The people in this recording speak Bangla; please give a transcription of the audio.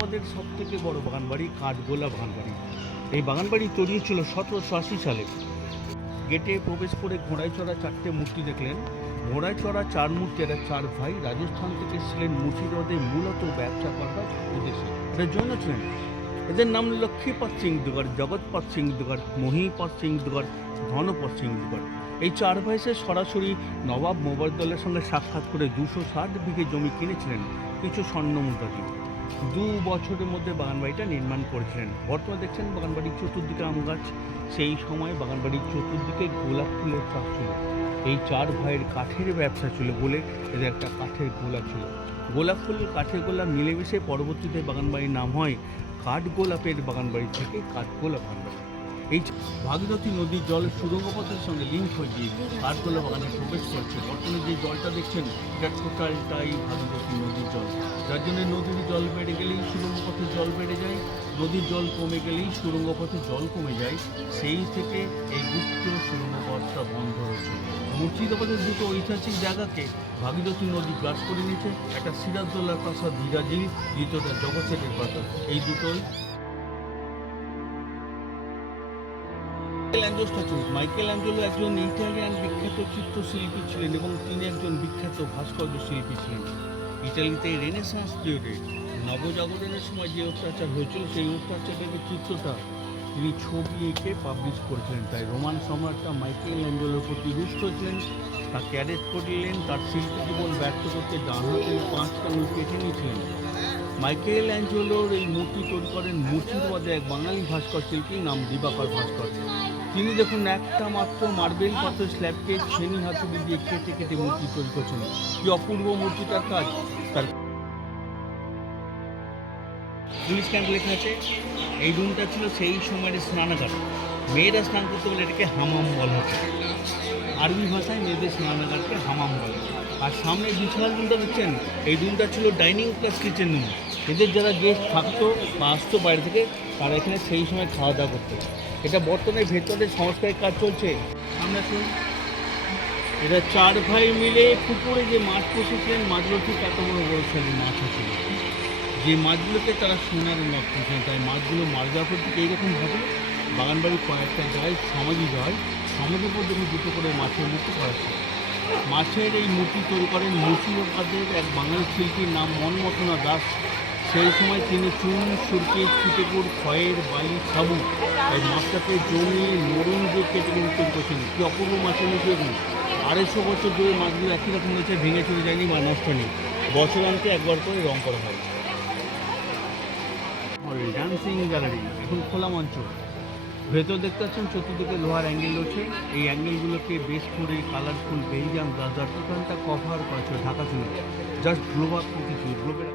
মুর্শিদাবাদের সব থেকে বড় বাগানবাড়ি কাঠগোলা বাগানবাড়ি। এই বাগানবাড়ি তৈরি ছিল সতেরোশো আশি সালে। গেটে প্রবেশ করে ঘোড়ায় চড়া চারটে মূর্তি দেখলেন। ঘোড়ায় চড়া চার মূর্তি এরা চার ভাই রাজস্থান থেকে ছিলেন মুর্শিদাবাদে মূলত ব্যবসা করবার উদ্দেশ্যে। এরা জৈন ছিলেন। এদের নাম লক্ষ্মীপদ সিং দুগার, জগৎপদ সিং দুগার, মহিপদ সিং দুগার, ধনপদ সিং দুগার। এই চার ভাইসে সরাসরি নবাব মোবারদলের সঙ্গে সাক্ষাৎ করে দুশো ষাট বিঘে জমি কিনেছিলেন। কিছু স্বর্ণ মুদ্রা দিয়ে। দু বছরের মধ্যে বাগানবাড়িটা নির্মাণ করেছিলেন। বর্তমানে দেখছেন বাগানবাড়ির চতুর্দিকে আম গাছ, সেই সময় বাগানবাড়ির চতুর্দিকে গোলাপ ফুলের চাষ ছিল এই চার ভাইয়ের কাঠের ব্যবসা ছিল বলে এদের একটা কাঠের গোলা ছিল গোলাপ ফুল, কাঠের গোলাপ মিলেমিশে পরবর্তীতে বাগানবাড়ির নাম হয় কাঠ গোলাপের বাগানবাড়ি থেকে কাঠ গোলাপ বাগানবাড়ি। এই ভাগীরথী নদীর জল সুরঙ্গপথের সঙ্গে লিঙ্ক হয়ে গিয়ে কাঠগোলা বাগানে প্রবেশ করছে। বর্তমানে যে জলটা দেখছেন, এটা টোটালটাই ভাগীরথী নদীর জল। যার জন্য নদীর জল বেড়ে গেলেই সুরঙ্গপথে জল বেড়ে যায়, নদীর জল কমে গেলেই সুরঙ্গপথে জল কমে যায়। সেই থেকে এই গুপ্ত সুরঙ্গপথটা বন্ধ হয়েছে মুর্শিদাবাদের দুটো ঐতিহাসিক জায়গাকে ভাগীরথী নদী গ্রাস করে নিয়েছে। একটা সিরাজদৌল্লার প্রাসাদ ধীরাজির দ্বিতীয়টা জগৎসেটের প্রাসাদ। এই দুটোই Michelangelo statue Michelangelo একজন ইটালিয়ান বিখ্যাত চিত্রশিল্পী ছিলেন এবং তিনি একজন বিখ্যাত ভাস্কর্য শিল্পী ছিলেন। ইটালিতে রেনেসাঁস পিরিয়ডে নবজাগরণের সময় যে অত্যাচার হয়েছিল, সেই অত্যাচারের চিত্রটা তিনি ছবি এঁকে পাবলিশ করেছিলেন। তাই রোমান সম্রাটটা মাইকেল অ্যাঞ্জেলোর প্রতি রুষ্ট ছিলেন তাকে অ্যারেস্ট করলেন, তার শিল্পী জীবন ব্যর্থ করতে ডান হাতে পাঁচটা নুই কেটে নিয়েছিলেন। মাইকেল অ্যাঞ্জেলোর এই মূর্তি তৈরি করেন মুর্শিদাবাদে এক বাঙালি ভাস্কর শিল্পীর নাম দিবাকর ভাস্কর। তিনি দেখুন, একটা মাত্র মার্বেল পাথর স্ল্যাবকে ছেনি হাতুড়ি দিয়ে কেটে কেটে মূর্তি তৈরি করছেন? কি অপূর্ব মূর্তিটার কাজ? তার পুলিশ ক্যাম্প লেখা আছে, এই রুমটা ছিল সেই সময়ের স্নানাগার। মেয়েরা স্নান করতে বলে এটাকে হামাম বলা হতো। আরবি ভাষায় মেয়েদের স্নানাগারকে হামাম বলে আর সামনে বিশাল রুমটা দেখছেন? এই রুমটা ছিল ডাইনিং প্লাস কিচেন রুম এদের যারা গেস্ট থাকতো বা আসতো বাইরে থেকে, তারা এখানে সেই সময় খাওয়া দাওয়া করতো। এটা বর্তমানে ভেতরে সংস্কারের কাজ চলছে। আমরা শুন এরা চার ভাই মিলে পুকুরে যে মাছ পুষেছিলেন, মাছগুলো ঠিক বড় সাইজের মাছ আছে। যে মাছগুলোকে তারা সোনার নখ পুষেন তাই মাছগুলো মার যাওয়ার পর ঠিক এইরকমভাবে বাগানবাড়ির কয়েকটা যায় সমাধি যায় সমাধির পর দেখুন দুটো করে মাছের মূর্তি করা। মাছের এই মূর্তি তৈরি করেন মুর্শিদাবাদের এক বাঙালি শিল্পীর নাম মনমতনা দাস। সেই সময় তিনি চুন, সুরকি চিটেপুর খয়ের, বালি, সাবু এই মাছটাকে জমিয়ে নরম দিয়ে কেটে কেটে তৈরি করছেন। কি অপূর্ব মাছের দেখুন আড়াইশো বছর ধরে মাছগুলো একই রকম হয়েছে, ভেঙে চলে যায়নি বা নষ্ট নেই বছরান্তে একবার করে রং করা হয়। ডান্সিং গ্যালারি, এখন খোলা মঞ্চ। ভেতর দেখতে পাচ্ছেন চতুর্দিকে লোহার অ্যাঙ্গেল রয়েছে। এই অ্যাঙ্গেলগুলোকে বেশ করে কালারফুল বেলজিয়াম গাজার টোটালটা কভার করা ছিল ঢাকা ছিল জাস্ট গ্লোবার কিছু গ্লোবের